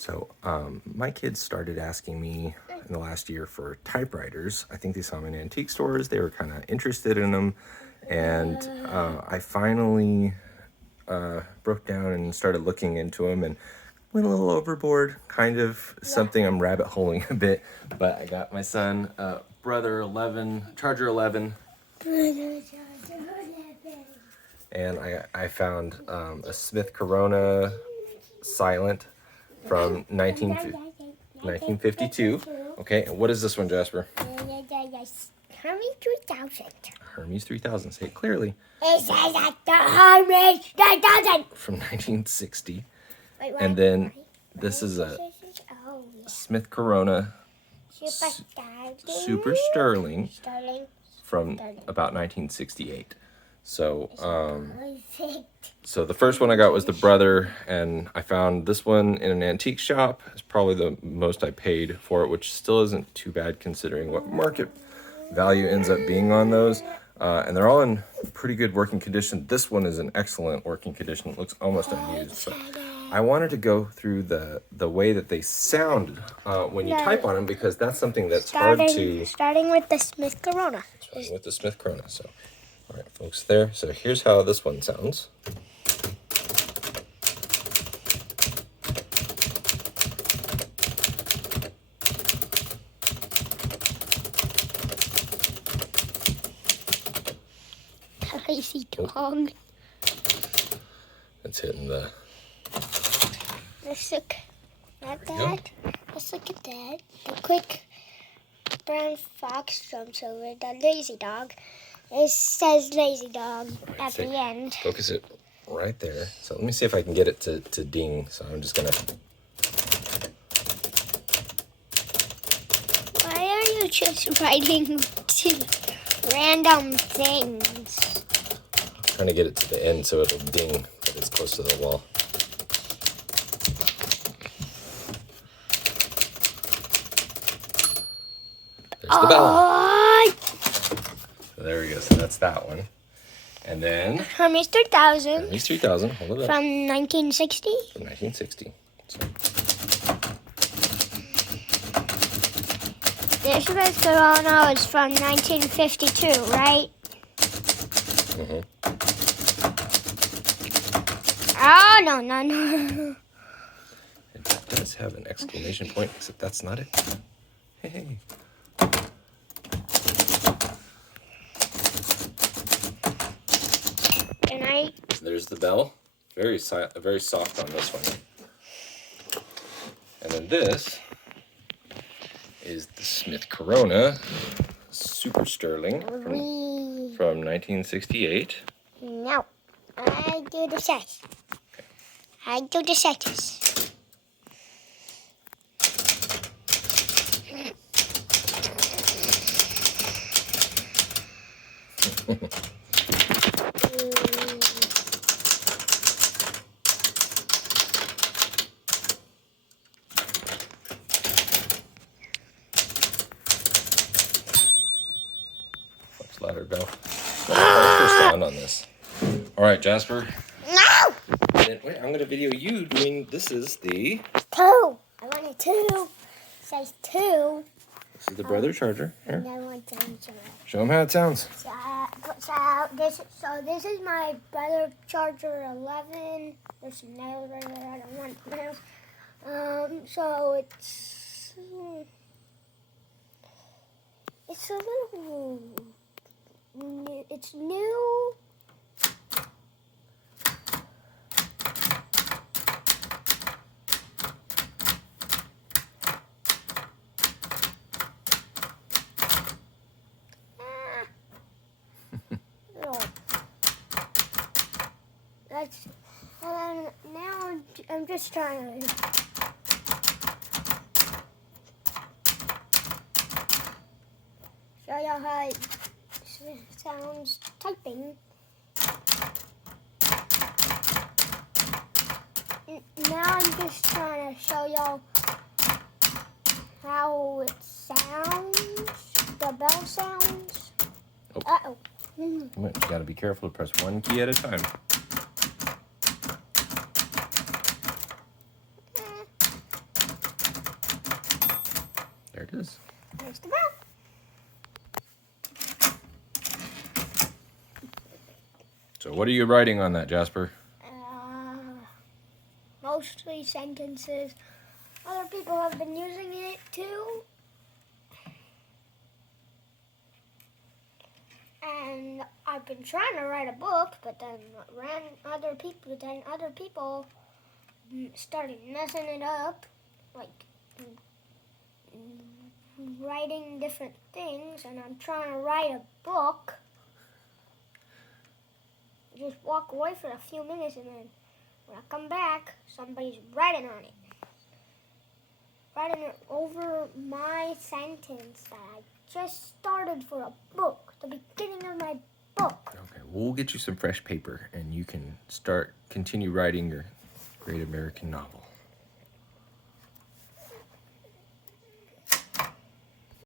So my kids started asking me in the last year for typewriters. I think they saw them in antique stores. They were kind of interested in them. And I finally broke down and started looking into them and went a little overboard, kind of something I'm rabbit holing a bit. But I got my son, brother 11, Charger 11. And I found a Smith Corona Silent from 1952. Okay, and what is this one, Jasper? Hermes 3000. Hermes 3000. Say it clearly. It says that the Hermes 3000. From 1960. Wait, And then this is a Smith Corona Super Sterling from about 1968. So, so the first one I got was the brother, and I found this one in an antique shop. It's probably the most I paid for it, which still isn't too bad considering what market value ends up being on those. And they're all in pretty good working condition. This one is in excellent working condition. It looks almost unused. But I wanted to go through the way that they sound when you type on them, because that's something that's hard to... Starting with the Smith Corona. Starting with the Smith Corona. So, all right, folks, there. So here's how this one sounds. Lazy dog. It's hitting the... Let's look at that. Let's look at that. The quick brown fox jumps over the lazy dog. It says lazy dog at the end. Focus it right there. So let me see if I can get it to ding. So I'm just gonna... Why are you just writing random things? Trying to get it to the end so it'll ding, but it's close to the wall. There's the bell. So there we go. So that's that one. And then Hermes 3000. Hermes 3000. Hold it up. From 1960. From 1960. So. This Smith Corona is from 1952, right? Mm-hmm. Oh, no. It does have an exclamation point, except that's not it. Hey. Can I? There's the bell. Very soft on this one. And then this is the Smith Corona Super Sterling from 1968. No. I do the set. I do the settings. Much louder bell. First sound on this. All right, Jasper. No! Wait, I'm going to video you doing, this is the... 2. I wanted 2. It says 2. This is the brother charger. Here. And I want to Show them how it sounds. So this is my brother charger 11. There's some nails right there. I don't want nails. So it's a little, it's new. Now I'm just trying to show y'all how it sounds typing. Now I'm just trying to show y'all how it sounds, the bell sounds. Oh. Uh-oh. You gotta be careful to press one key at a time. There it is. There's the mouth. So what are you writing on that, Jasper? Mostly sentences. Other people have been using it too. And I've been trying to write a book, but then other people started messing it up, like writing different things, and I'm trying to write a book. Just walk away for a few minutes, and then when I come back, somebody's writing on it. Writing it over my sentence that I just started for a book, the beginning of my book. Okay, we'll get you some fresh paper, and you can continue writing your great American novel.